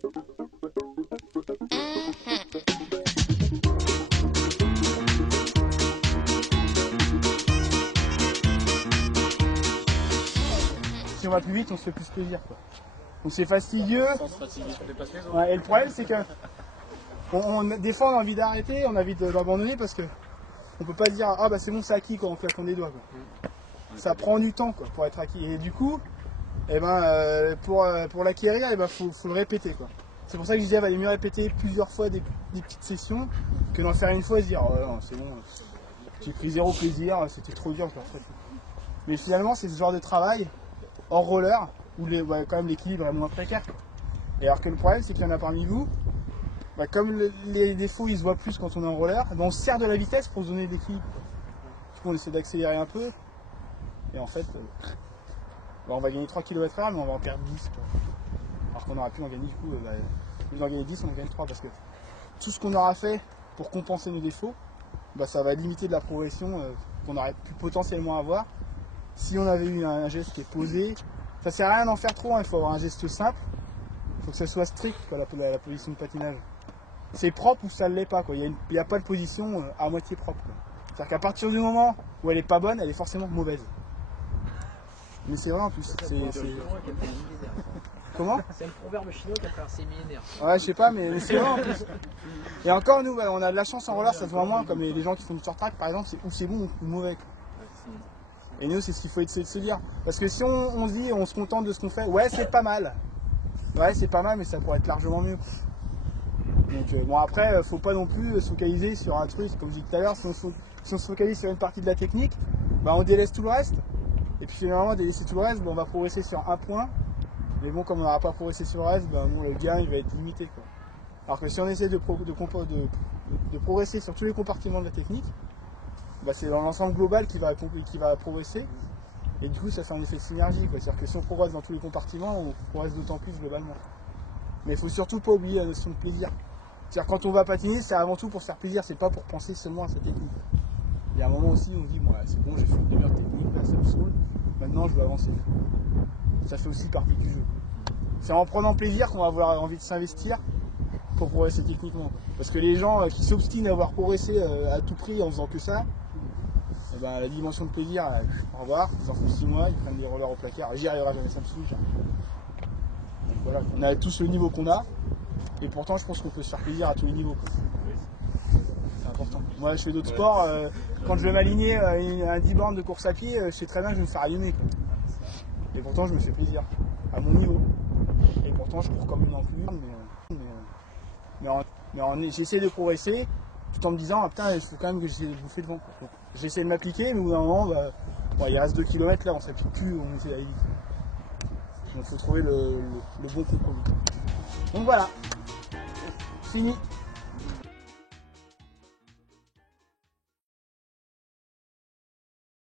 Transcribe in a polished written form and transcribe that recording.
Si on va plus vite, on se fait plus plaisir, quoi. Donc c'est fastidieux. Ouais, et le problème, c'est que des fois, on a envie d'arrêter, on a envie d'abandonner parce que on peut pas se dire ah bah c'est bon, c'est acquis quand on claque des doigts, quoi. Ça prend du temps, quoi, pour être acquis. Et du coup, eh ben, pour l'acquérir, eh ben, faut le répéter, quoi. C'est pour ça que je disais, il valait mieux répéter plusieurs fois des petites sessions que d'en faire une fois et se dire oh non, c'est bon, j'ai pris zéro plaisir, c'était trop dur, je le referai plus. Mais finalement, c'est ce genre de travail hors roller où quand même l'équilibre est moins précaire. Et alors que le problème, c'est qu'il y en a parmi vous, comme les défauts ils se voient plus quand on est en roller, on se sert de la vitesse pour se donner de l'équilibre. Du coup, on essaie d'accélérer un peu, et en fait, on va gagner 3 km/h, mais on va en perdre 10. Quoi. Alors qu'on aurait pu en gagner, du coup, au lieu d'en gagner 10, on en gagne 3, parce que tout ce qu'on aura fait pour compenser nos défauts, ça va limiter de la progression qu'on aurait pu potentiellement avoir si on avait eu un geste qui est posé. Ça sert à rien d'en faire trop, il faut avoir un geste simple, il faut que ça soit strict, quoi, la position de patinage. C'est propre ou ça ne l'est pas, quoi. Il n'y a pas de position à moitié propre. C'est-à-dire qu'à partir du moment où elle n'est pas bonne, elle est forcément mauvaise. Mais c'est vrai en plus. Comment? C'est le proverbe chinois qui a traversé millénaires. Ouais, je sais pas, mais c'est vrai en plus. Et encore, nous, on a de la chance en roller, ça se voit moins, comme les gens qui font du short track, par exemple, c'est ou c'est bon ou mauvais. Quoi. Et nous, c'est ce qu'il faut essayer de se dire. Parce que si on se dit, on se contente de ce qu'on fait, ouais, c'est pas mal. Ouais, c'est pas mal, mais ça pourrait être largement mieux. Donc, bon, après, faut pas non plus se focaliser sur un truc, comme je disais tout à l'heure, si on se focalise sur une partie de la technique, on délaisse tout le reste. Et puis, finalement, délaisser tout le reste, on va progresser sur un point. Mais bon, comme on n'aura pas progressé sur le reste, le gain il va être limité, quoi. Alors que si on essaie de progresser sur tous les compartiments de la technique, c'est dans l'ensemble global qui va progresser. Et du coup, ça fait un effet de synergie, quoi. C'est-à-dire que si on progresse dans tous les compartiments, on progresse d'autant plus globalement. Mais il ne faut surtout pas oublier la notion de plaisir. C'est-à-dire quand on va patiner, c'est avant tout pour se faire plaisir, c'est pas pour penser seulement à sa technique. Il y a un moment aussi où on se dit, bon, là, c'est bon, j'ai fait une demi-heure de technique, là, ça me saoule, maintenant je veux avancer. Ça fait aussi partie du jeu. C'est en prenant plaisir qu'on va avoir envie de s'investir pour progresser techniquement. Parce que les gens qui s'obstinent à avoir progressé à tout prix en faisant que ça, la dimension de plaisir, au revoir, ils en font 6 mois, ils prennent des rollers au placard, j'y arriverai jamais, ça me saoule. Donc voilà, on a tous le niveau qu'on a, et pourtant je pense qu'on peut se faire plaisir à tous les niveaux. C'est important. Moi je fais d'autres sports, quand je vais m'aligner à un 10 bornes de course à pied, je sais très bien que je vais me faire allumer. Et pourtant je me fais plaisir, à mon niveau. Et pourtant je cours comme une enclume, mais j'essaie de progresser tout en me disant, ah putain, il faut quand même que j'essaie de bouffer devant. J'essaie de m'appliquer, mais au bout d'un moment, il reste 2 km là, on s'applique plus, on essaie d'aller vite. Donc il faut trouver le bon compromis. Donc voilà, fini.